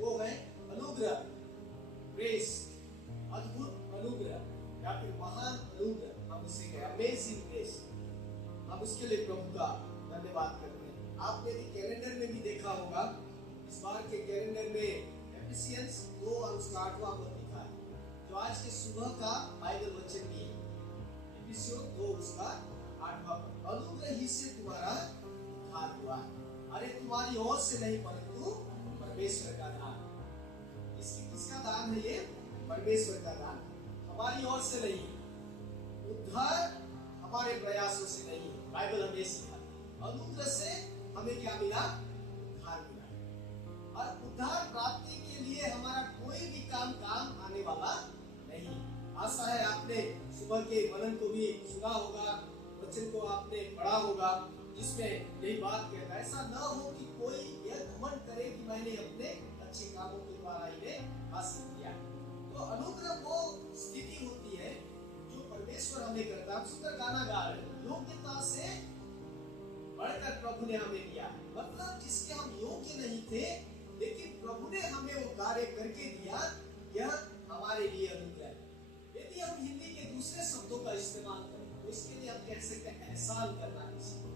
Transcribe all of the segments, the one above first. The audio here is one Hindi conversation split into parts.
वो है अनुग्रह, ग्रेस, अद्भुत अनुग्रह या फिर महान अनुग्रह, हम उसे कहें अमेजिंग ग्रेस। हम उसके लिए प्रभु का धन्यवाद करते हैं। आपने भी कैलेंडर में भी देखा होगा, इस बार के कैलेंडर में एफिसियंस 2 और उसका 8वां पद लिखा है, जो आज के सुबह का बाइबल वचन भी है। एफिसियों 2 उसका 8वां पद, अनुग्रह ही से तुम्हारा उद्धार हुआ है। अरे तुम्हारी ओर से नहीं परंतु परमेश्वर का दान। किसका दान है ये? परमेश्वर का दान। हमारी ओर से नहीं, उद्धार हमारे प्रयासों से नहीं। बाइबल हमें सिखाती है अनुग्रह से हमें क्या मिला? उद्धार मिला। और उद्धार प्राप्ति के लिए हमारा कोई भी काम आने वाला नहीं। आशा है आपने सुबह के मनन को भी सुना होगा, वचन को आपने पढ़ा होगा, जिसमें यही बात कहता है, ऐसा न हो कि कोई यह घमंड करे कि मैंने अपने अच्छे कामों के द्वारा इन्हें हासिल किया। तो अनुग्रह वो स्थिति होती है जो परमेश्वर हमें करता है। सुंदर गाना गा रहे हैं, योग्यता से बढ़कर प्रभु ने हमें दिया। मतलब जिसके हम योग्य नहीं थे, लेकिन प्रभु ने हमें वो कार्य करके दिया, यह हमारे लिए अनुग्रह है। यदि हम हिंदी के दूसरे शब्दों का इस्तेमाल करें तो इसके लिए हम कह सकते हैं एहसान करना किसी को,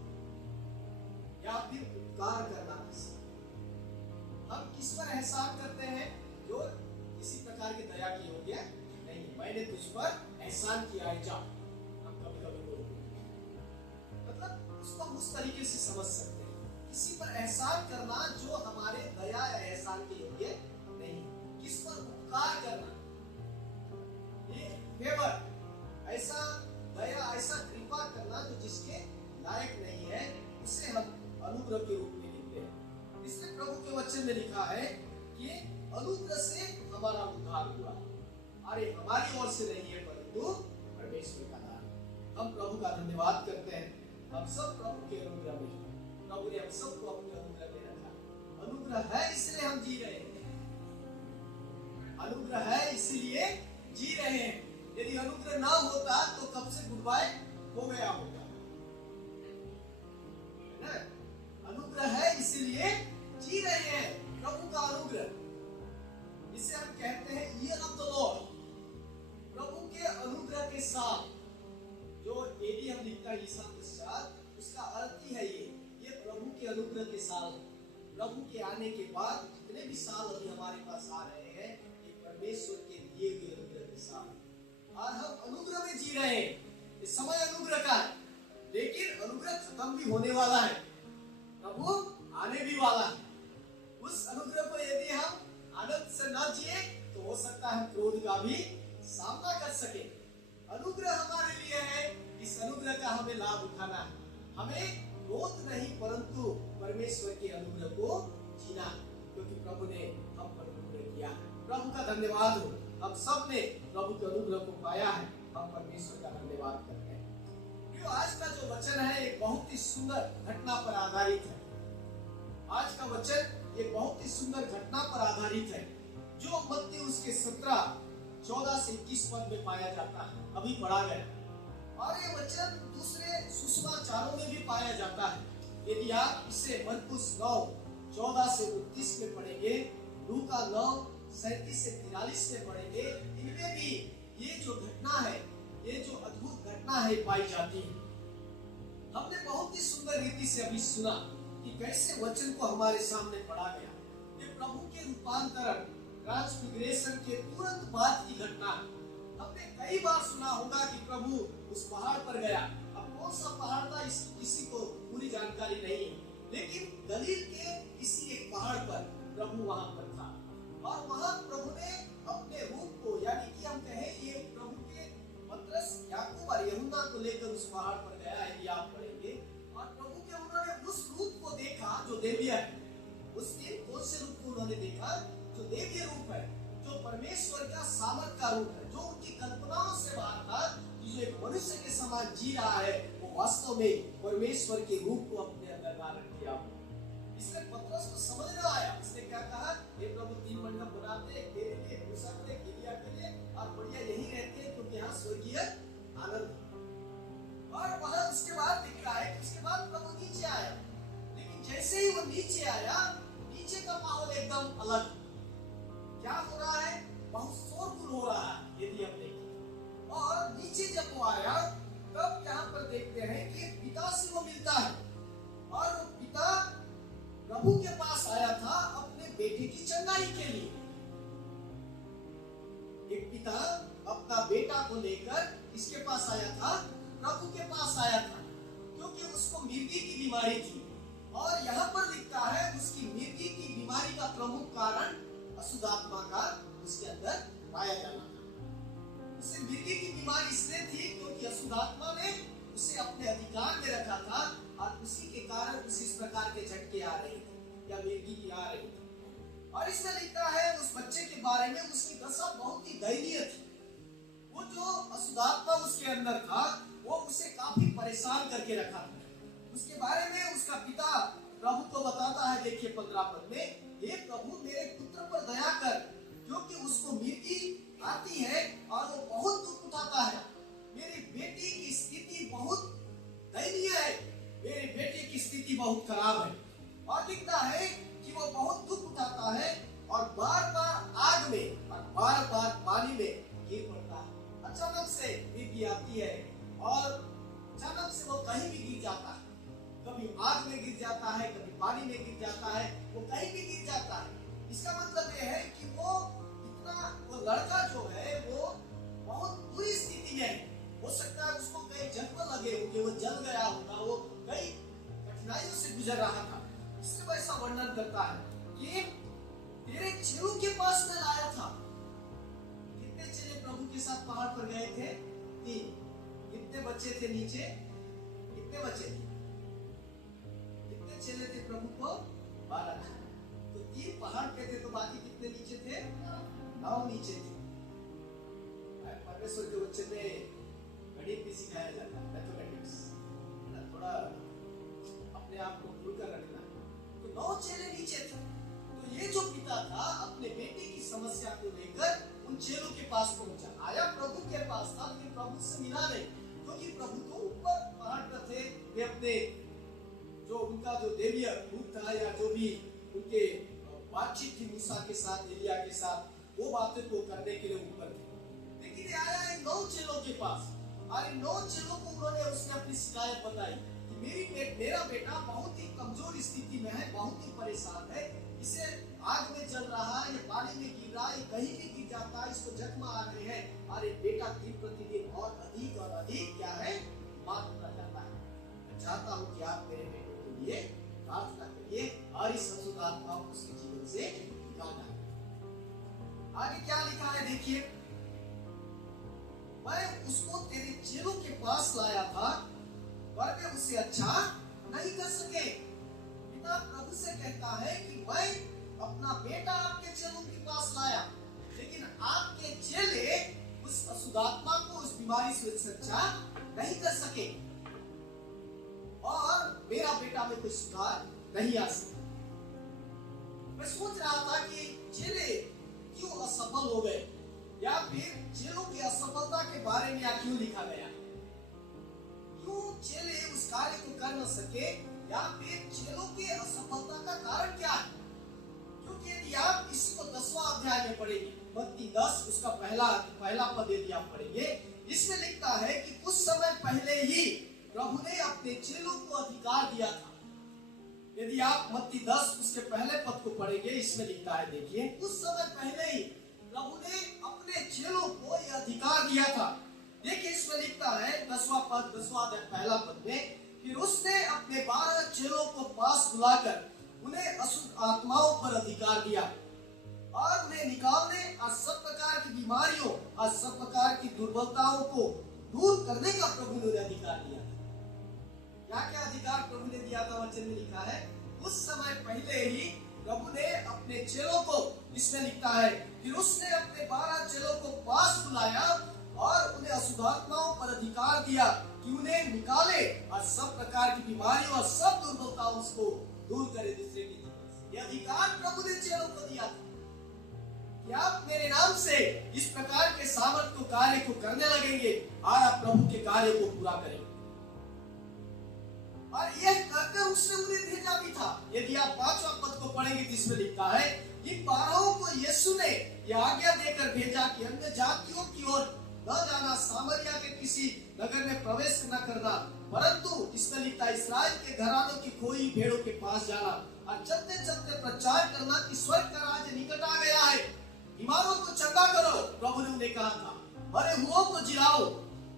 या फिर उपकार करना किसी को। हम किस पर एहसान करते हैं? जो किसी प्रकार की दया की योग्य नहीं। मैंने तुझ पर एहसान किया है, जा। हम कभी कभी बोलते हैं, मतलब उसको हम उस तरीके से समझ सकते हैं, किसी पर एहसान करना जो हमारे दया या एहसान के योग्य नहीं। किस पर उपकार करना, ये फेवर, ऐसा दया, ऐसा कृपा करना जो जिसके लायक नहीं है, उसे हम अनुग्रह के रूप में लिखते हैं। इसलिए प्रभु के वचन में लिखा है कि अनुग्रह से हमारा उद्धार हुआ। अरे हमारी ओर से नहीं है परंतु परमेश्वर का दान। हम प्रभु का धन्यवाद करते हैं। हम सब प्रभु के अनुग्रह में, प्रभु ने हम सबको अपने अनुग्रह में रखा। अनुग्रह है इसलिए हम जी रहे हैं, अनुग्रह है इसीलिए जी रहे हैं। यदि अनुग्रह ना होता तो कब से गुड बाय हो गया होगा, है ना? अनुग्रह है इसीलिए जी रहे हैं, प्रभु का अनुग्रह। इसे हम कहते हैं ईयर ऑफ द लॉर्ड, प्रभु के अनुग्रह के साथ। जो एडी हम लिखता है ईसा पश्चात, उसका अर्थ ही है ये प्रभु के अनुग्रह के साल। प्रभु के आने के बाद जितने भी साल अभी हमारे पास आ रहे हैं, ये परमेश्वर के दिए हुए अनुग्रह के साल। और हम अनुग्रह में जी रहे हैं। इस समय अनुग्रह का है, लेकिन अनुग्रह खत्म भी होने वाला है, प्रभु आने भी वाला है। उस अनुग्रह को यदि हम आनंद से न जिए तो हो सकता है हम क्रोध का भी सामना कर सके। अनुग्रह हमारे लिए है, इस अनुग्रह का हमें लाभ उठाना है। हमें क्रोध नहीं परंतु परमेश्वर के अनुग्रह को जीना, क्योंकि प्रभु ने हम पर अनुग्रह किया। प्रभु का धन्यवाद हो, हम सब ने प्रभु के अनुग्रह को पाया है। हम परमेश्वर का धन्यवाद करते हैं। आज का जो वचन है एक बहुत ही सुंदर घटना पर आधारित है। आज का वचन एक बहुत ही सुंदर घटना पर आधारित है, जो मत्ती उसके 14 से 21 पद में पाया जाता है, अभी पढ़ा गया। और ये वचन दूसरे सुसमाचारों में भी पाया जाता है। यदि आप इसे मरकुस 9:14 से 29 में पढ़ेंगे, लूका 9:37 से 43 में पढ़ेंगे, इनमें भी ये जो घटना है, ये जो अद्भुत घटना है पाई जाती है। हमने बहुत ही सुंदर रीति से अभी सुना कि कैसे वचन को हमारे सामने पढ़ा गया। ये प्रभु के रूपांतरण, ट्रांसफिगरेशन के तुरंत बाद की घटना है। हमने कई बार सुना होगा कि प्रभु उस पहाड़ पर गया। अब कौन सा पहाड़ था इसकी किसी को पूरी जानकारी नहीं है, लेकिन गलील के किसी एक पहाड़ पर प्रभु वहां पर था। और वहां प्रभु ने अपने रूप को, यानी कि हम कहें ये प्रभु के पतरस, याकूब और यूहन्ना को लेकर उस पहाड़ पर गया है, ये आप पढ़ेंगे। और प्रभु के उन्होंने उस रूप को देखा जो देवीय है। उस दिन कौन से रूप को उन्होंने देखा? जो देवीय रूप है, जो परमेश्वर का सामर्थ का रूप है, जो उनकी कल्पनाओं से बाहर था, जो एक मनुष्य के समान जी रहा है, वो वास्तव में परमेश्वर के रूप को अपने अंदर धारण किया। इसलिए पतरस को समझ ना आया। उसने क्या कहा? हे प्रभु, 3 मंडप बनाते हैं, तेरे लिए, मूसा के लिए, एलिया के लिए, और बढ़िया यही रहते हैं क्योंकि यहाँ स्वर्गीय आनंद। और वहां उसके बाद लिख रहा है कि उसके बाद प्रभु नीचे आया। लेकिन जैसे ही वो नीचे आया, नीचे का माहौल एकदम अलग। बीमारी के लिए। एक पिता अपना बेटा को लेकर किसके पास आया था? प्रभु के पास आया था, क्योंकि उसको मिर्गी की बीमारी थी। और यहाँ पर लिखता है उसकी मिर्गी की बीमारी का प्रमुख कारण अशुद्ध आत्मा का उसके अंदर पाया जाना था। उसे मिर्गी की बीमारी इसलिए थी क्योंकि अशुद्ध आत्मा ने उसे अपने अधिकार में रखा था, और उसी के कारण उसे इस प्रकार के झटके आ रहे थे या मिर्गी की आ रही थी। और इसमें लिखता है उस बच्चे के बारे में उसकी दशा बहुत ही दयनीय थी। वो जो अशुद्ध आत्मा उसके अंदर था वो उसे काफी परेशान करके रखा था। उसके बारे में उसका पिता प्रभु को बताता है, देखिए 15 पद में, हे प्रभु मेरे पुत्र पर दया कर, क्योंकि उसको मिर्गी आती है और वो बहुत दुख उठाता है। मेरी बेटी की स्थिति बहुत दयनीय है, मेरे बेटे की स्थिति बहुत खराब है। और लिखता है कि वो बहुत दुख उठाता है और बार बार आग में और बार बार पानी में गिर पड़ता है। अचानक से मिर्गी आती है और अचानक से वो कहीं भी गिर जाता है, कभी आग में गिर जाता है, कभी पानी में गिर जाता है, वो कहीं भी गिर जाता है। इसका मतलब ये है कि वो लड़का जो है वो बहुत बुरी स्थिति में है। हो सकता है उसको कई जख्म लगे होंगे, वो जल गया होगा, वो कई कठिनाइयों से गुजर रहा था। इसलिए वैसा वर्णन करता है कि तेरे चेलों के पास मैं लाया था। कितने चेले प्रभु के साथ पहाड़ पर गए थे? 3। कितने बच्चे थे नीचे? कितने बच्चे थे? कितने चेले थे प्रभु को? 12। तो 3 पहाड़ पे थे, तो बाकी कितने नीचे थे? 9 नीचे थे। परमेश्वर के बच्चे में गणित भी सिखाया जाता है, मैथमेटिक्स, थोड़ा अपने आप को खुलकर रखना। तो 9 चेले नीचे थे। तो ये जो पिता था अपने बेटे की समस्या को लेकर उन चेलों के पास पहुंचा, आया प्रभु के पास था, लेकिन प्रभु से मिला नहीं, क्योंकि प्रभु तो ऊपर पहाड़ पर थे। वे अपने जो उनका जो देवीय रूप था या जो भी उनके बातचीत थी मूसा के साथ, एलिया के साथ, वो बातें को करने के लिए ऊपर थे। लेकिन ये आया इन 9 चेलों के पास, और इन 9 चेलों को उसने अपनी शिकायत बताई कि मेरा बेटा बहुत ही कमजोर स्थिति में है, बहुत ही परेशान है, इसे आग में जल रहा है, ये पानी में गिर रहा है, कहीं भी गिर जाता है, इसको जख्म आ रहे हैं, और ये बेटा दिन प्रतिदिन और अधिक क्या है मारता जाता है। मैं चाहता हूँ कि आप मेरे बेटे के लिए प्रार्थना करिए और इस अशुद्ध आत्मा को उसके जीवन से निकालना। आगे क्या लिखा है देखिए, मैं उसको तेरे चेलों के पास लाया था पर वे उसे अच्छा नहीं कर सके। पिता प्रभु से कहता है कि मैं अपना बेटा आपके चेलों के पास लाया, लेकिन आपके चेले उस अशुद्ध आत्मा को, उस बीमारी से अच्छा नहीं कर सके, और मेरा बेटा में कोई सुधार नहीं आ सका। मैं सोच रहा था कि चेले क्यों असफल हो गए, या फिर चेलों की असफलता के बारे में क्यों लिखा गया, क्यों चेले उस कार्य को कर न सके, या फिर चेलों की असफलता का कारण क्या है। क्योंकि यदि आप इसी को 10वां अध्याय में पढ़ेंगे, मत्ती 10 उसका पहला पद यदि आप पढ़ेंगे, इसमें लिखता है कि कुछ समय पहले ही प्रभु ने अपने चेलों को अधिकार दिया था। यदि आप मत्ती 10 उसके पहले पद को पढ़ेंगे, इसमें लिखता है देखिए, कुछ समय पहले ही प्रभु ने अपने चेलों को यह अधिकार दिया था। देखिए इसमें लिखता है 10वां अध्याय पहला पद में, फिर उसने अपने 12 चेलों को पास बुलाकर उन्हें अशुद्ध आत्माओं पर अधिकार दिया और उन्हें निकालने और सब प्रकार की बीमारियों और सब प्रकार की दुर्बलताओं को दूर करने का प्रभु ने अधिकार दिया। क्या अधिकार प्रभु ने दिया था? वचन में लिखा है उस समय पहले ही प्रभु ने अपने चेलों को, इसमें लिखता है फिर उसने अपने 12 चेलों को पास बुलाया और उन्हें अशुद्ध आत्माओं पर अधिकार दिया कि उन्हें निकाले और सब प्रकार की बीमारियों और सब दुर्बलताओं को दूर करे दूसरे की जीवन से। यह अधिकार प्रभु ने चेलों को दिया था कि आप मेरे नाम से इस प्रकार के सामर्थ को कार्य को करने लगेंगे और आप प्रभु के कार्य को पूरा करेंगे। और यह कहकर उसने उन्हें भेजा भी था। यदि आप 5वां पद को पढ़ेंगे जिसमें लिखता है इन 12 को यीशु ने यह आज्ञा देकर भेजा कि अन्य जातियों की ओर न जाना, सामरिया के किसी नगर में प्रवेश न करना, परंतु इसमें लिखा है इस्राएल के घरानों की खोई भेड़ों के पास जाना और चलते चलते प्रचार करना कि स्वर्ग का राज्य निकट आ गया है। बीमारों को चंगा करो, प्रभु ने उन्हें कहा था, मरे हुओं को जिलाओ,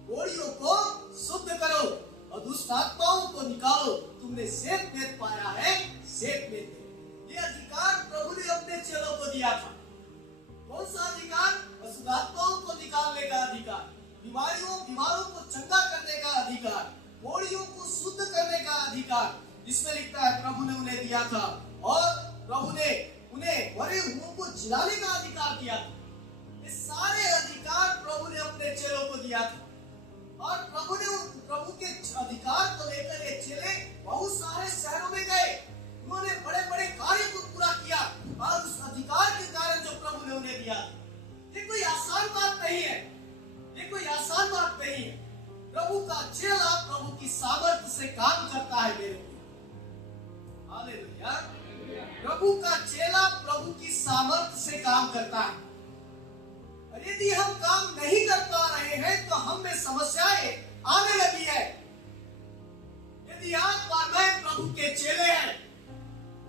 कोढ़ियों को शुद्ध करो और दुष्ट आत्माओं को निकालो। तुमने सेठ वेद पाया है, सेठ वेद दे। ये अधिकार प्रभु ने अपने चेलों को दिया था। कौन सा अधिकार? अशुद्ध आत्माओं को निकालने का अधिकार, बीमारों को चंगा करने का अधिकार, कोढ़ियों को शुद्ध करने का अधिकार। इसमें लिखता है प्रभु ने उन्हें दिया था और प्रभु ने उन्हें मरे हुओं को जिलाने का अधिकार दिया था। ये सारे अधिकार प्रभु ने अपने चेलों को दिया था और प्रभु के अधिकार को लेकर ये चेले बहुत सारे शहरों में गए। उन्होंने बड़े बड़े कार्य को पूरा किया और उस अधिकार के कारण जो प्रभु ने उन्हें दिया, ये कोई आसान बात नहीं है, ये कोई आसान बात नहीं है। प्रभु का चेला प्रभु की सामर्थ्य से काम करता है मेरे को। हालेलुया। प्रभु का चेला प्रभु की सामर्थ्य से काम करता है। और यदि हम काम नहीं कर पा रहे हैं तो हम में समस्याएं आने लगी है। यदि आप और मैं प्रभु के चेले हैं,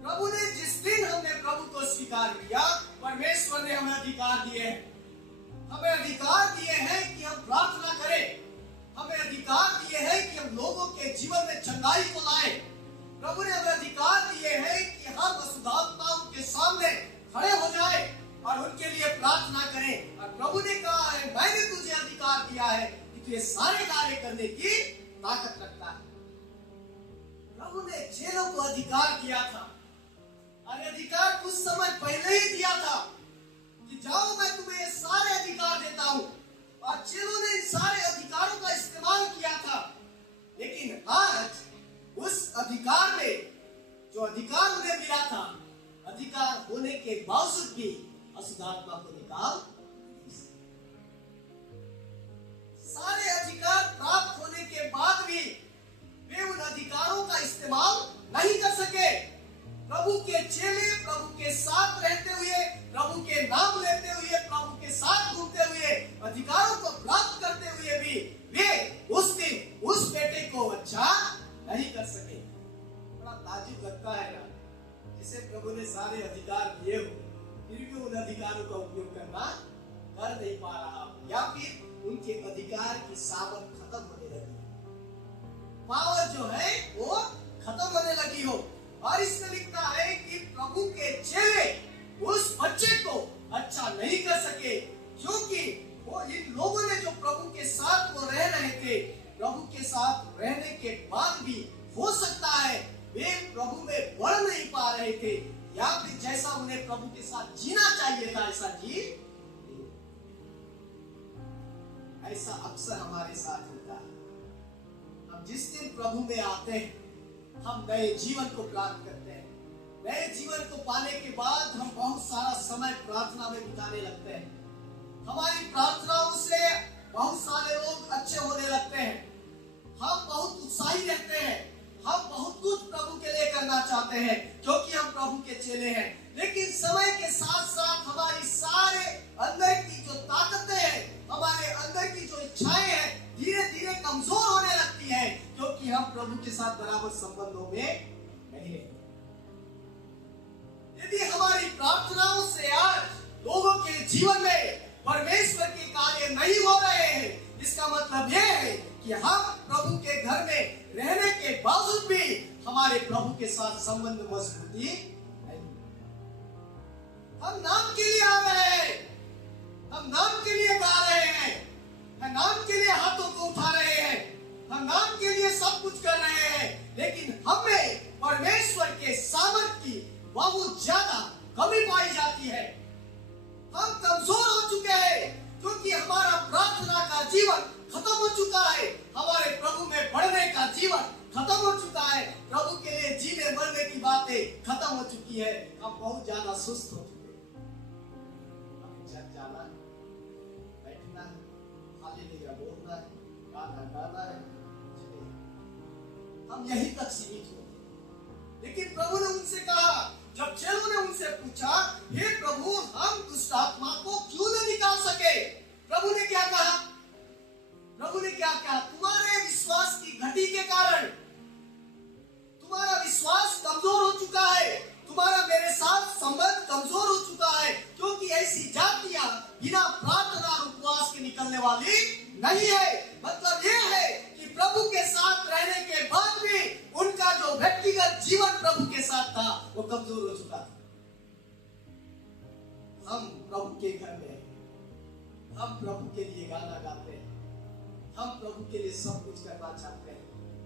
प्रभु ने जिस दिन हमने प्रभु को स्वीकार किया, परमेश्वर ने हमें अधिकार दिए हैं। हमें अधिकार दिए हैं कि हम प्रार्थना करें, हमें अधिकार दिए हैं कि हम लोगों के जीवन में चंगाई को लाएं। प्रभु ने हमें अधिकार दिए हैं कि हम अशुद्ध आत्माओं के सामने खड़े हो जाएं और उनके लिए प्रार्थना करें। और प्रभु ने कहा है, मैंने तुझे अधिकार दिया है कि तू ये सारे कार्य करने की ताकत रखता है। प्रभु ने चेलों को अधिकार दिया था और अधिकार कुछ समय पहले ही दिया था कि जाओ मैं तुम्हें ये सारे अधिकार देता हूं। और चेलों ने इन सारे अधिकारों का इस्तेमाल किया था। लेकिन आज उस अधिकार में जो अधिकार उन्हें मिला था, अधिकार होने के बावजूद भी अशुद्ध आत्मा को निकाल, सारे अधिकार प्राप्त होने के बाद भी वे उन अधिकारों का इस्तेमाल नहीं कर सके। प्रभु के चेले प्रभु के साथ रहते हुए, प्रभु के नाम लेते हुए, प्रभु के साथ घूमते हुए, अधिकारों को प्राप्त करते हुए भी वे उस दिन उस बेटे को अच्छा नहीं कर सके। बड़ा ताज्जुब लगता है ना, जिसे प्रभु ने सारे अधिकार दिए हो फिर भी उन अधिकारों का उपयोग करना कर नहीं पा रहा, या फिर उनके अधिकार की सामर्थ खत्म होने लगी, पावर जो है वो खत्म होने लगी हो। और इसमें लिखता है कि प्रभु के चेले उस बच्चे को अच्छा नहीं कर सके, क्योंकि वो इन लोगों ने जो प्रभु के साथ वो रह रहे थे, प्रभु के साथ रहने के बाद भी हो सकता है वे प्रभु में बढ़ नहीं पा रहे थे, या फिर जैसा उन्हें प्रभु के साथ जीना चाहिए था ऐसा जी। ऐसा अक्सर हमारे साथ होता है। हम जिस दिन प्रभु में आते हैं, हम नए जीवन को प्राप्त करते हैं। नए जीवन को पाने के बाद हम बहुत सारा समय प्रार्थना में बिताने लगते हैं। हमारी प्रार्थनाओं से बहुत सारे लोग अच्छे होने लगते हैं। हम बहुत उत्साही रहते हैं। हम बहुत कुछ प्रभु के लिए करना चाहते हैं क्योंकि हम प्रभु के चेले हैं। लेकिन समय के साथ साथ हमारी सारे अंदर की जो ताकतें हैं, हमारे अंदर की जो इच्छाएं हैं, धीरे धीरे कमजोर होने लगती है, क्योंकि हम प्रभु के साथ बराबर संबंधों में नहीं रहते। यदि हमारी प्रार्थनाओं से आज लोगों के जीवन में परमेश्वर के कार्य नहीं हो रहे हैं, इसका मतलब यह है कि हम प्रभु के घर में रहने के बावजूद भी हमारे प्रभु के साथ संबंध मजबूती नहीं। हम नाम के लिए आ रहे हैं, हम नाम के लिए गा रहे हैं, हम नाम के लिए हाथों को उठा रहे हैं, हम नाम के लिए सब कुछ कर रहे हैं, लेकिन हमें परमेश्वर के सामर्थ की बहुत ज्यादा कमी पाई जाती है। हम कमजोर हो चुके हैं क्योंकि हमारा प्रार्थना का जीवन खत्म हो चुका है, हमारे प्रभु में बढ़ने का जीवन खत्म हो चुका है, प्रभु के लिए जीने मरने की बातें खत्म हो चुकी है। हम बहुत ज्यादा सुस्त हो चुके हैं। हमें चर्च जाना है, बैठना है, हालेलुया बोलना है, गाना गाना है, हम यहीं तक सीमित हो गए। लेकिन प्रभु ने उनसे कहा, जब चेलों ने उनसे पूछा, हे प्रभु हम दुष्ट आत्मा को क्यों न निकाल सके, प्रभु ने क्या कहा? प्रभु ने क्या कहा? तुम्हारे विश्वास की घटी के कारण तुम्हारा विश्वास कमजोर हो चुका है, तुम्हारा मेरे साथ संबंध कमजोर हो चुका है, क्योंकि ऐसी जातियां बिना प्रार्थना और उपवास के निकलने वाली नहीं है। मतलब ये है कि प्रभु के साथ रहने के बाद भी उनका जो व्यक्तिगत जीवन प्रभु के साथ था वो कमजोर हो चुका था। हम प्रभु के घर में, हम प्रभु के लिए गाना गाते हैं, हम प्रभु के लिए सब कुछ करना चाहते हैं,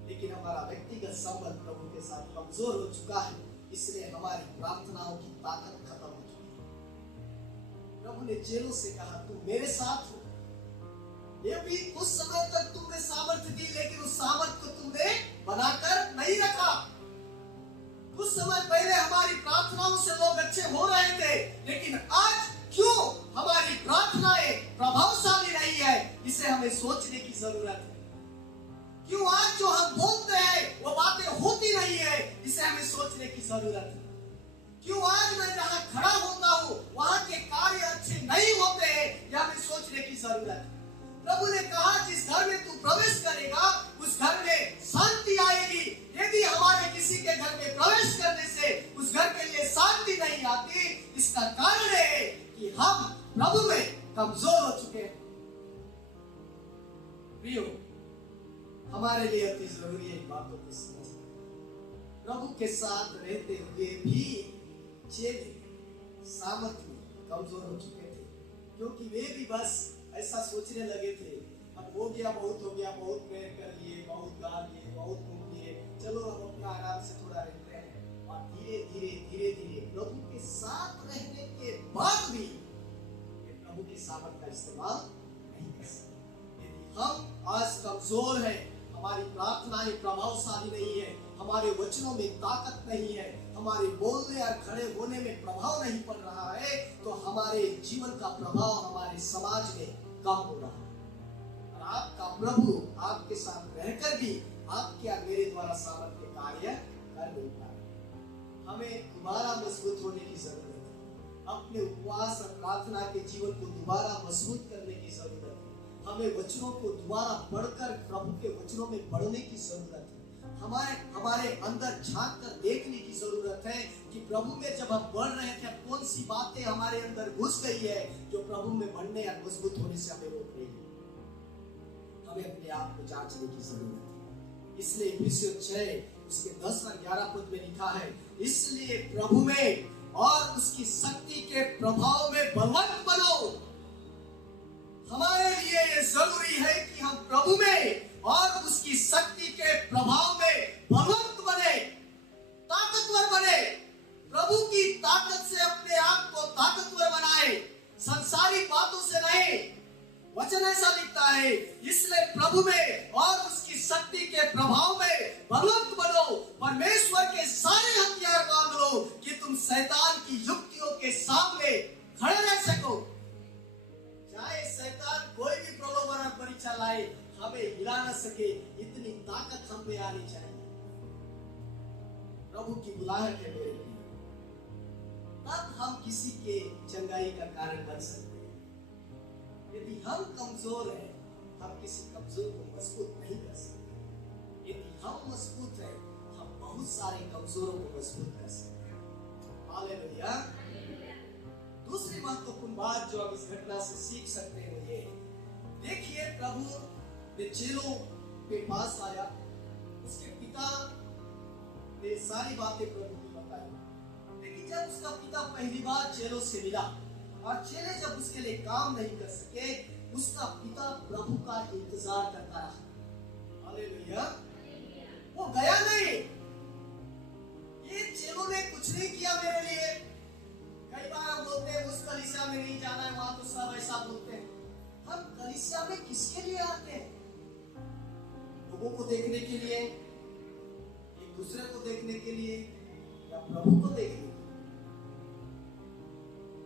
लेकिन हमारा व्यक्तिगत संबंध प्रभु के साथ कमजोर हो चुका है, इसलिए हमारी प्रार्थनाओं की ताकत खत्म हो चुकी है। प्रभु ने चेलों से कहा, तुम मेरे साथ हो। ये भी कुछ समय तक तुमने सामर्थ्य दी, लेकिन उस सामर्थ्य को तुमने बनाकर नहीं रखा। कुछ समय पहले हमारी प्रार्थनाओं से लोग अच्छे हो रहे थे, लेकिन आज क्यों हमारी प्रार्थनाएं प्रभावशाली नहीं है, इसे हमें सोचने की जरूरत है। क्यों आज जो हम बोलते हैं वो बातें होती नहीं है, इसे हमें सोचने की जरूरत है। क्यों आज मैं जहां खड़ा होता हूं वहां के कार्य अच्छे नहीं होते हैं, यह हमें सोचने की जरूरत है। प्रभु ने कहा, जिस घर में तू प्रवेश करेगा उस घर में शांति आएगी। यदि हमारे किसी के घर में प्रवेश करने से उस घर के लिए शांति नहीं आती, इसका कारण है कि हम प्रभु में कमजोर हो चुके हैं। प्रियो, हमारे लिए अति जरूरी है इन बातों को समझना। प्रभु के साथ रहते हुए भी चेले सामर्थ्य में कमजोर हो चुके थे, क्योंकि वे भी बस ऐसा सोचने लगे थे, अब हो गया, बहुत हो गया, बहुत प्रेयर कर लिए, बहुत गा लिए, बहुत घूम लिए, चलो अब अपना आराम से थोड़ा रहते हैं। और धीरे धीरे प्रभु के साथ रहने के बाद भी प्रभु के सामर्थ्य का इस्तेमाल नहीं कर सकते। यदि हम आज कमजोर हैं, हमारी प्रार्थनाएं प्रभावशाली नहीं है, हमारे वचनों में ताकत नहीं है, हमारे बोलने और खड़े होने में प्रभाव नहीं पड़ रहा है, तो हमारे जीवन का प्रभाव हमारे समाज में कम हो रहा है। और आपका प्रभु आपके साथ रहकर भी आपके और मेरे द्वारा सामर्थ्य कार्य कर नहीं पा रहे। हमें दोबारा मजबूत होने की जरूरत है। अपने उपवास और प्रार्थना के जीवन को दोबारा मजबूत करने की जरूरत है। हमें वचनों को दोबारा पढ़कर प्रभु के वचनों में बढ़ने की जरूरत है। हमारे अंदर झांक कर देखने की जरूरत है कि प्रभु में जब हम बढ़ रहे थे, कौन सी बातें हमारे अंदर घुस गई है जो प्रभु में बढ़ने या मजबूत होने से हमें रोक रही है। हमें अपने आप को जांचने की जरूरत है। इसलिए इफिसियों 6 उसके 10 और 11 पद में लिखा है, इसलिए प्रभु में और उसकी शक्ति के प्रभाव में बलवंत बनो। हमारे लिए ये जरूरी है कि हम प्रभु में और उसकी शक्ति के प्रभाव में बलवंत बने, ताकतवर बने, प्रभु की ताकत से अपने आप को ताकतवर बनाए, संसारिक बातों से नहीं। वचन ऐसा लिखता है, इसलिए प्रभु में और उसकी शक्ति के प्रभाव में बलवंत बनो, परमेश्वर के सारे हथियार बांध लो कि तुम शैतान की युक्तियों के सामने खड़े रह सको। चाहे शैतान कोई भी प्रलोभन और परीक्षा लाए, हमें हिला न सके, इतनी ताकत हम में आनी चाहिए। प्रभु की बुलाहट है मेरे लिए, तब हम किसी के चंगाई का कारण बन सकते हैं। यदि हम कमजोर हैं, हम किसी कमजोर को मजबूत नहीं कर सकते। यदि हम मजबूत हैं, हम बहुत सारे कमजोरों को मजबूत कर सकते हैं। हालेलुया। दूसरी महत्वपूर्ण बात जो हम इस घटना से सीख सकते हैं वो ये, देखिए प्रभु ने चेलों के पास आया, उसके पिता ने सारी बातें प्रभु को बताई, लेकिन जब उसका पिता पहली बार चेलों से मिला और चेले जब उसके लिए काम नहीं कर सके, उसका पिता प्रभु का इंतजार करता रहा। हालेलुया। वो गया नहीं, ये चेलों ने कुछ नहीं किया मेरे लिए। कई बार हम बोलते हैं उस कलीसिया में नहीं जाना है, वहां तो सब ऐसा बोलते हैं। हम कलीसिया में किसके लिए आते हैं? लोगों को देखने के लिए, एक दूसरे को देखने के लिए, या प्रभु को देखने के लिए?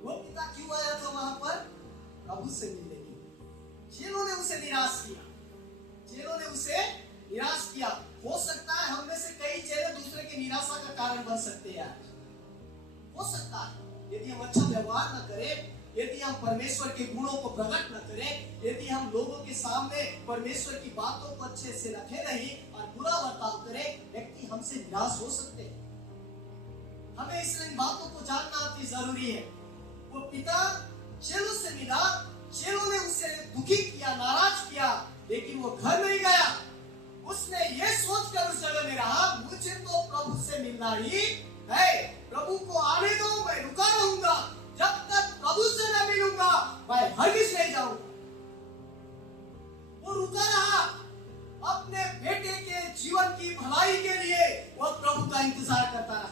वो पिता क्यों आया था वहां पर? प्रभु से मिलने के लिए। चेलों ने उसे निराश किया, चेलों ने उसे निराश किया। हो सकता है हम में से कई चेले दूसरे की निराशा का कारण बन सकते हैं। हो सकता है यदि हम अच्छा व्यवहार न करें, यदि हम परमेश्वर के गुणों को प्रकट न करें, यदि हम लोगों के सामने परमेश्वर की बातों को अच्छे से रखे नहीं और बुरा बर्ताव करें, व्यक्ति हमसे निराश हो सकते हैं। हमें इसलिए इन बातों को जानना अति जरूरी है। वो पिता चेलों से मिला, चेलों ने उसे दुखी किया, नाराज किया, लेकिन वो घर नहीं गया। उसने ये सोचकर उस जगह में रहा, मुझे तो प्रभु से मिलना ही है, प्रभु को आने दो, मैं रुका रहूंगा, जब तक प्रभु से न मिलूंगा मैं हरगिज नहीं जाऊंगा। वो रुका रहा, अपने बेटे के जीवन की भलाई के लिए वो प्रभु का इंतजार करता रहा।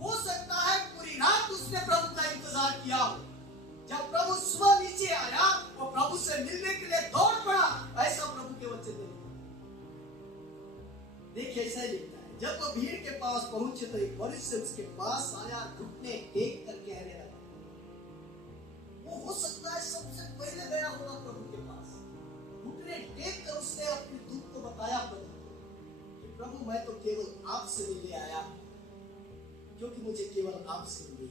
हो सकता है पूरी रात उसने प्रभु का इंतजार किया हो। जब प्रभु सुबह नीचे आया, वो प्रभु से मिलने के लिए दौड़ पड़ा। ऐसा प्रभु के वचन में देखिए, ऐसा ही लिखता है। जब वो भीड़ के पास पहुंचे तो एक मनुष्य उसके पास आया, घुटने टेक कर कहने लगा। वो हो सकता है सबसे पहले गया होगा प्रभु के पास। घुटने टेक कर उसने अपने दुख को बताया प्रभु कि प्रभु मैं तो केवल आपसे मिलने आया, क्योंकि मुझे केवल आपसे मिली।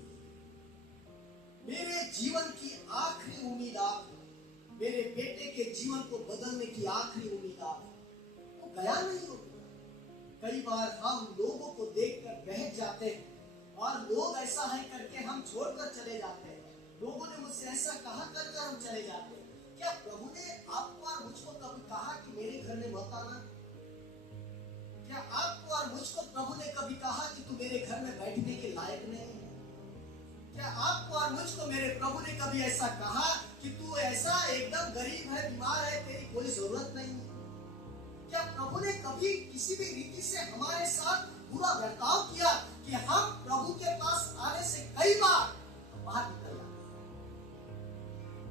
मेरे जीवन की आखिरी उम्मीद आप, मेरे बेटे के जीवन को बदलने की आखिरी उम्मीद आप। वो गया नहीं हो। कई बार हम लोगों को देखकर बहक जाते हैं और लोग ऐसा है करके हम छोड़कर चले जाते हैं। लोगों ने मुझसे ऐसा कहा करके हम चले जाते हैं। क्या प्रभु ने आपको और मुझको कभी कहा कि मेरे घर में मत आना? क्या आपको और मुझको प्रभु ने कभी कहा कि तू मेरे घर में बैठने के लायक नहीं है? क्या आपको और मुझको मेरे प्रभु ने कभी ऐसा कहा कि तू ऐसा एकदम गरीब है, बीमार है, तेरी कोई जरूरत नहीं है? क्या प्रभु ने कभी किसी भी रीति से हमारे साथ बुरा बर्ताव किया कि हम प्रभु के पास आने से कई बार बाहर निकल जाते?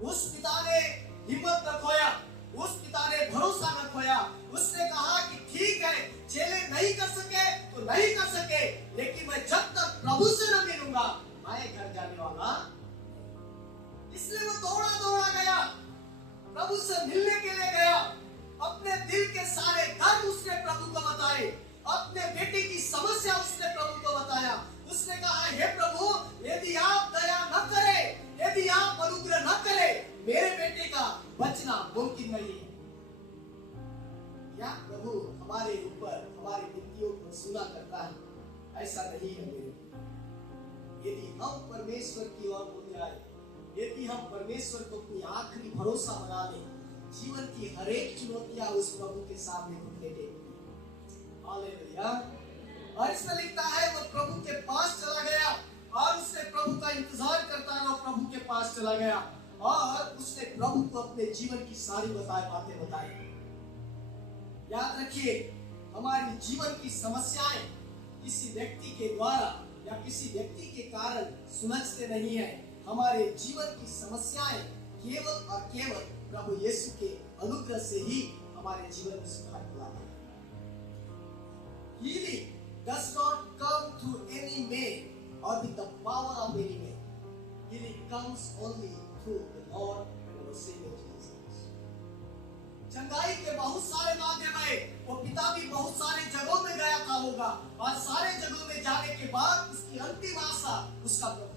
उस पिता ने हिम्मत न खोया, उस पिता ने भरोसा न खोया। उसने कहा कि ठीक है, चेले नहीं कर सके तो नहीं कर सके, लेकिन मैं जब तक प्रभु से न मिलूंगा मैं घर जाने वाला। इसलिए वो दौड़ा दौड़ा गया, प्रभु से मिलने के लिए गया। अपने दिल के सारे दर्द उसने प्रभु को बताए, अपने बेटे की समस्या उसने प्रभु को बताया। उसने कहा, हे प्रभु, यदि आप दया न करें, यदि आप अनुग्रह न करें, मेरे बेटे का बचना मुमकिन नहीं है। क्या प्रभु हमारे ऊपर हमारी विनतियों को सुना करता है? ऐसा नहीं है मेरे। यदि हम परमेश्वर की ओर मुड़ जाए, यदि हम परमेश्वर को अपनी आखिरी भरोसा बना लें, जीवन की हर एक चुनौतियां उस प्रभु के सामने घुटने टेकती। हालेलुया। और इसमें लिखता है वो प्रभु के पास चला गया और उसने प्रभु का इंतजार करता रहा। प्रभु के पास चला गया और उसने प्रभु को अपने जीवन की सारी बातें बताई। याद रखिए, हमारी जीवन की समस्याएं किसी व्यक्ति के द्वारा या किसी व्यक्ति के कारण सुलझते नहीं है। हमारे जीवन की समस्याएं केवल और केवल प्रभु यीशु के अनुग्रह से ही हमारे जीवन में सुधार लाता है। Healing does not come through any man or with the power of any man. Healing comes only through the Lord and our Savior Jesus Christ. चंगाई के बहुत सारे माध्यम है। वो पिता भी बहुत सारे जगहों में गया था होगा और सारे जगहों में जाने के बाद उसकी अंतिम आशा उसका प्रभु।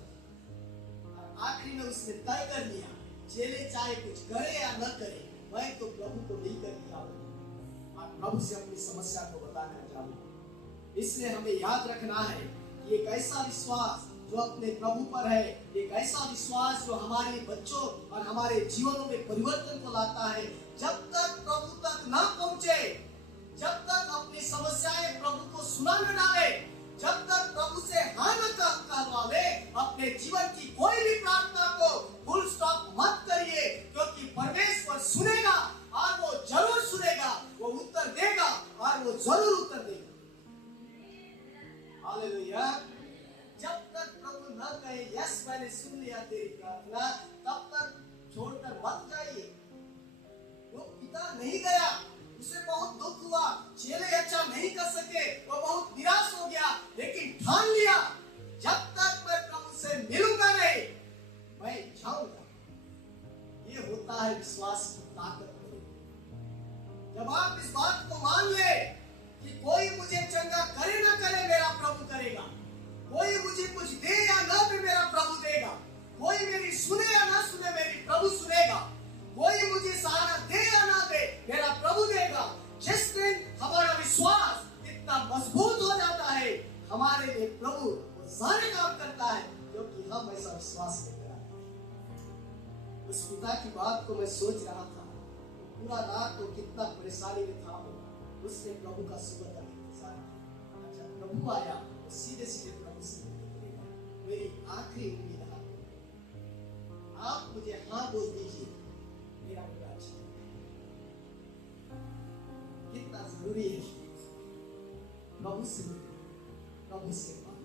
और आखिरी में उसने तय कर लिया, चेले चाहे कुछ करे या न करे, मैं तो प्रभु को नहीं कर दिया और प्रभु से अपनी समस्या को बताकर जाऊंगा। इसलिए हमें याद रखना है कि एक ऐसा विश्वास जो अपने प्रभु पर है, एक ऐसा विश्वास जो हमारे बच्चों और हमारे जीवनों में परिवर्तन को लाता है, जब तक प्रभु तक न पहुंचे, जब तक अपनी समस्याएं प्रभु को सुना न डाले, जब तक प्रभु से हाँ न करवा ले, अपने जीवन की कोई भी प्रार्थना को फुल स्टॉप मत करिए, क्योंकि परमेश्वर सुनेगा और वो जरूर सुनेगा, वो उत्तर देगा और वो जरूर उत्तर देगा। हालेलुया। जब तक प्रभु न कहे यस मैंने सुन लिया तेरी प्रार्थना, तब तक छोड़कर मत जाइए। वो पिता नहीं गया, उसे बहुत दुख हुआ, चेले अच्छा नहीं कर सके, वो बहुत निराश हो गया, लेकिन ठान लिया जब तक मैं प्रभु से मिलूंगा नहीं मैं जाऊंगा। ये होता है विश्वास की ताकत। जब आप इस बात को मान ले कि कोई मुझे चंगा करे ना करे मेरा प्रभु करेगा, कोई मुझे कुछ दे या न दे मेरा प्रभु देगा, कोई मेरी सुने या ना सुने, मेरी प्रभु सुनेगा। कोई मुझे सहारा दे या ना दे, मेरा प्रभु देगा। जिस दिन हमारा विश्वास इतना मजबूत हो जाता है, हमारे लिए प्रभु वो सारे काम करता है क्योंकि हम ऐसा विश्वास लेकर आते हैं। उस पिता की बात को मैं सोच रहा था, पूरा रात तो कितना परेशानी में था वो, उसने प्रभु का सुबह तक इंतजार किया। अच्छा प्रभु आया तो सीधे सीधे प्रभु से बोलेगा, मेरी आखिरी उम्मीद है, आप मुझे हाँ बोल दीजिए, मेरा बेटा अच्छा है। कितना जरूरी है प्रभु से बात।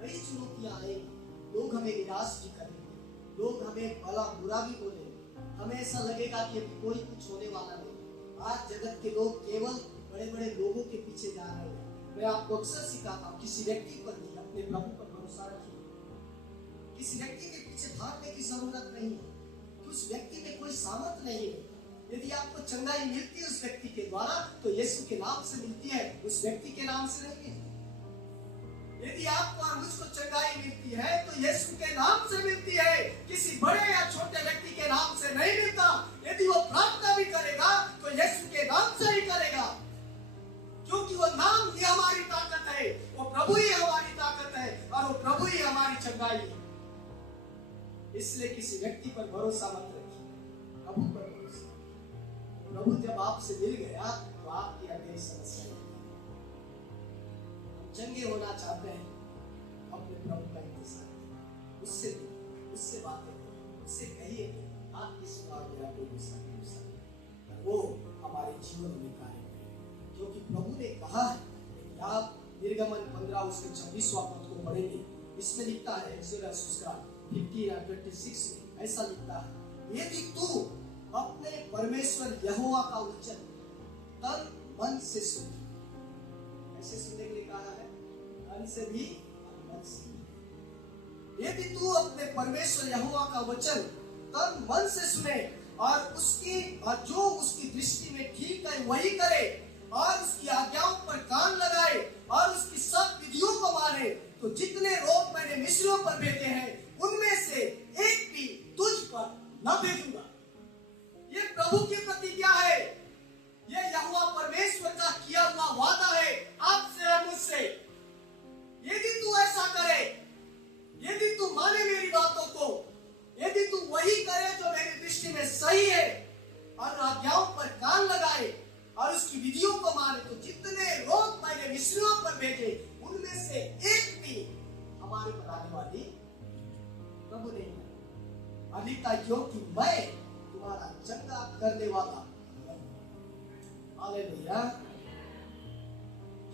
कई चुनौतियां आएंगी, लोग हमें निराश भी करेंगे, लोग हमें भला बुरा भी बोलेंगे, हमें ऐसा लगेगा कि अभी कोई कुछ होने वाला नहीं। आज जगत के लोग केवल बड़े बड़े लोगों के पीछे जा रहे हैं। मैं आपको अक्सर सिखाता हूँ, किसी व्यक्ति पर नहीं, अपने प्रभु पर भरोसा रखिए। किसी व्यक्ति के पीछे भागने की जरूरत नहीं है, उस व्यक्ति में कोई सामर्थ नहीं है। यदि आपको चंगाई मिलती है उस व्यक्ति के द्वारा, तो यीशु के नाम से मिलती है, उस व्यक्ति के नाम से नहीं मिलती। यदि आपको और मुझको चंगाई मिलती है तो यीशु के नाम से मिलती है, किसी बड़े या छोटे व्यक्ति के नाम से नहीं मिलता। यदि वो प्रार्थना भी करेगा तो यीशु के नाम से ही करेगा, क्योंकि वो नाम ही हमारी ताकत है, वो प्रभु ही हमारी ताकत है और वो प्रभु ही हमारी चंगाई है। इसलिए किसी व्यक्ति पर भरोसा मत रखिए, प्रभु पर भरोसा। प्रभु जब आपसे मिल गया तो आपकी अगली समस्या चंगे होना चाहते हैं, अपने प्रभु का इंतजार करें, उससे बातें करें, उससे कहिए आपकी सुनाव मेरा कोई गुस्सा नहीं, वो हमारे जीवन में कार्य करें। क्योंकि प्रभु ने कहा है कि आप निर्गमन 15 उसके 26वां पद को पढ़ेंगे, इसमें लिखता है एक्सोडस उसका 15:26 में ऐसा लिखता है, यदि तू अपने परमेश्वर यहोवा का वचन तन मन से सुन, ऐसे सुनने के लिए कहा है, मन से भी मन से। यदि तू अपने परमेश्वर यहोवा का वचन तन मन से सुने और जो उसकी दृष्टि में ठीक है वही करे और उसकी आज्ञाओं पर कान लगाए और उसकी सब विधियों को माने, तो जितने रोग मैंने मिस्रियों पर भेजे हैं उनमें से एक भी तुझ पर न भेजूंगा। ये प्रभु की प्रतिज्ञा है, ये यहोवा परमेश्वर का किया हुआ वादा है आपसे और मुझसे। यदि तू ऐसा करे, यदि तू माने मेरी बातों को, यदि तू वही करे जो मेरी दृष्टि में सही है और आज्ञाओं पर कान लगाए और उसकी विधियों को माने, तो जितने रोग मैंने मिस्रियों पर भेजे उनमें से एक भी हमारे पर आने वाली प्रभु नहीं है। अधिकता क्योंकि मैं तुम्हारा चंगा करने वाला। हालेलुया।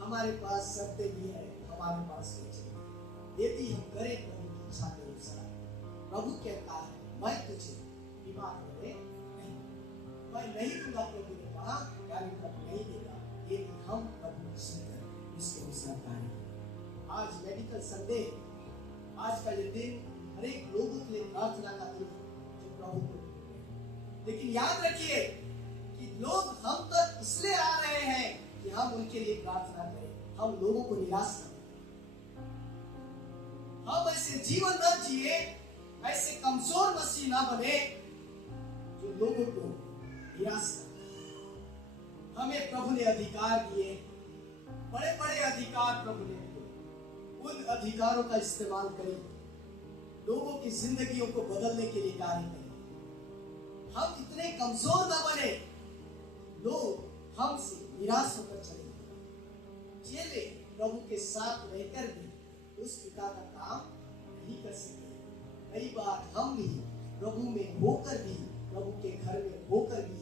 हमारे पास शर्तें भी है, हमारे पास यदि हम करें प्रभु की इच्छा के अनुसार, प्रभु कहता है मैं तुझे बीमार करे नहीं, मैं नहीं दूंगा। प्रभु ने कहा यानी प्रभु नहीं देगा, यदि हम प्रभु की सुनकर उसके अनुसार कार्य करें। आज मेडिकल संडे, आज का ये दिन हर एक लोगों के लिए प्रार्थना का दिन है जो प्रभु को, लेकिन याद रखिए कि लोग हम तक इसलिए आ रहे हैं कि हम उनके लिए प्रार्थना करें, हम लोगों को निराश न करें। हम ऐसे जीवन न जिए, ऐसे कमजोर मसीह न बने जो लोगों को निराश करें। हमें प्रभु ने अधिकार दिए, बड़े बड़े अधिकार प्रभु ने दिए, उन अधिकारों का इस्तेमाल करें, लोगों की जिंदगियों को बदलने के लिए कार्य करें। हम इतने कमजोर न बने लोग हमसे निराश होकर चले गए। चेले प्रभु के साथ रहकर भी उस पिता का काम नहीं कर सके। कई बार हम भी प्रभु में होकर भी, प्रभु के घर में होकर भी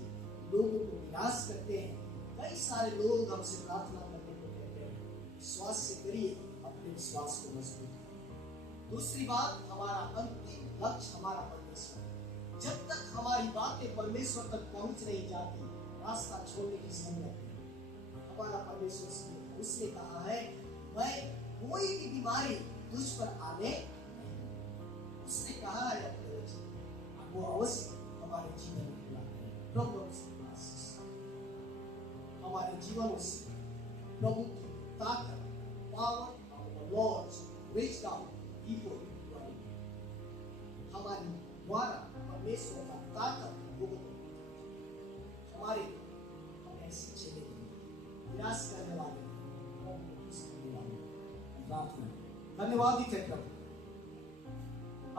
लोगों को निराश करते हैं। कई सारे लोग हमसे प्रार्थना करने को कहते हैं, विश्वास से करिए, अपने विश्वास को मजबूत करिए। दूसरी बात, हमारा अंतिम लक्ष्य हमारा परमेश्वर। जब तक हमारी बातें परमेश्वर तक पहुंच नहीं जाती, रास्ता छोड़ने की जरूरत है। हमारा परमेश्वर से उसने कहा है मैं कोई भी बीमारी तुझ पर आने नहीं। उसने कहा है अपने वचन, वो अवश्य हमारे जीवन में पूरा करेगा। प्रभु हमारे जीवनों से प्रभु की ताकत, power of the Lord reach down before you. द्वारा परमेश्वर का ताकत हो हमारे ऐसे चले निराश करने वाले प्रार्थना धन्यवादित है प्रभु।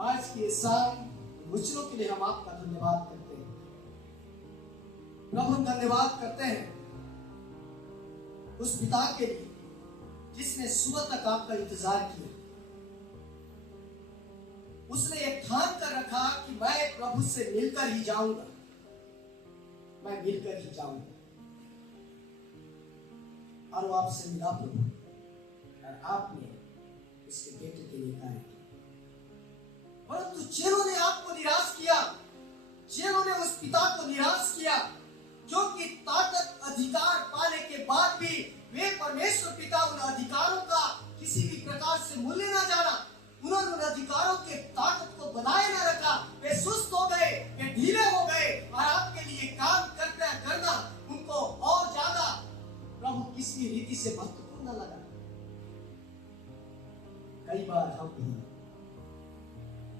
आज के सारे वचनों के लिए हम आपका धन्यवाद करते हैं प्रभु। हम धन्यवाद करते हैं उस पिता के लिए जिसने सुबह तक आपका इंतजार किया। उसने एक ठान कर रखा कि मैं प्रभु से मिलकर ही जाऊंगा, मैं मिलकर ही जाऊंगा। और वो आपसे मिला प्रभु, और आपने उसके बेटे के लिए कार्य किया। परंतु चेलों ने आपको निराश किया, चेलों ने उस पिता को निराश किया जो कि ताकत अधिकार पाने के बाद भी वे परमेश्वर पिता उन अधिकारों का किसी भी प्रकार से मूल्य ना जाना, उन्होंने उन अधिकारों के ताकत को बनाए ना रखा। वे सुस्त हो गए, वे ढीले हो गए, और आपके लिए काम करना उनको और ज्यादा प्रभु किसी रीति से महत्वपूर्ण लगा। कई बार हम भी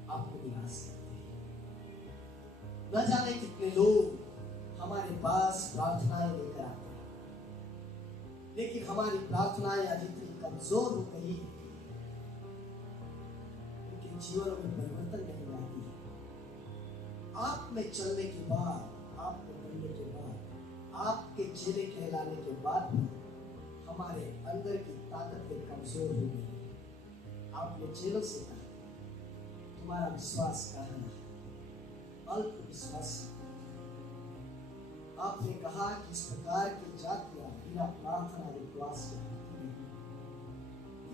आपको निराश करते हैं। न जाने कितने लोग हमारे पास प्रार्थनाएं लेकर आते हैं, लेकिन हमारी प्रार्थनाएं आज इतनी कमजोर हो गई है, उनके जीवन में परिवर्तन नहीं आती है। आप में चलने के बाद, आप में बनने के बाद, आपके चेले कहलाने के बाद भी हमारे अंदर की ताकतें कमजोर हो गई। आपने चेलों से कहा तुम्हारा विश्वास कहाँ है? अल्प विश्वास। आपने कहा कि इस प्रकार की जातियां बिना प्रार्थना विश्वास के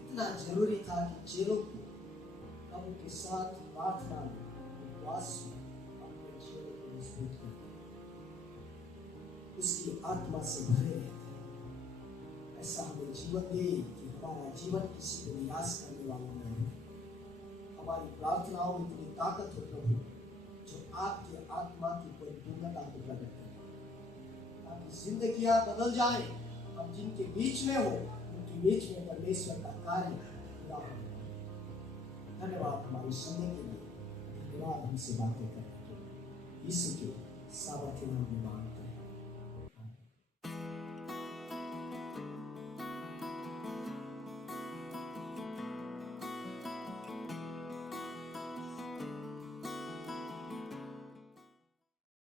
इतना जरूरी था कि चेलों को प्रभु के साथ प्रार्थना में विश्वास में अपने चेलों को मजबूत करते, उसकी आत्मा से भरे रहते। ऐसा हमें जीवन दे कि हमारा जीवन किसी को निराश करने वाला न हो। हमारी प्रार्थनाओं में इतनी ताकत हो प्रभु, जो आपके आत्मा की परिपूर्णता को प्रकट करे, ताकि जिंदगियां बदल जाए। हम जिनके बीच में हो उनके बीच में परमेश्वर का कार्य पूरा हो। धन्यवाद हमारी सुनने के लिए, धन्यवाद हमसे बातें करने के लिए। यीशु के सामर्थ्य नाम में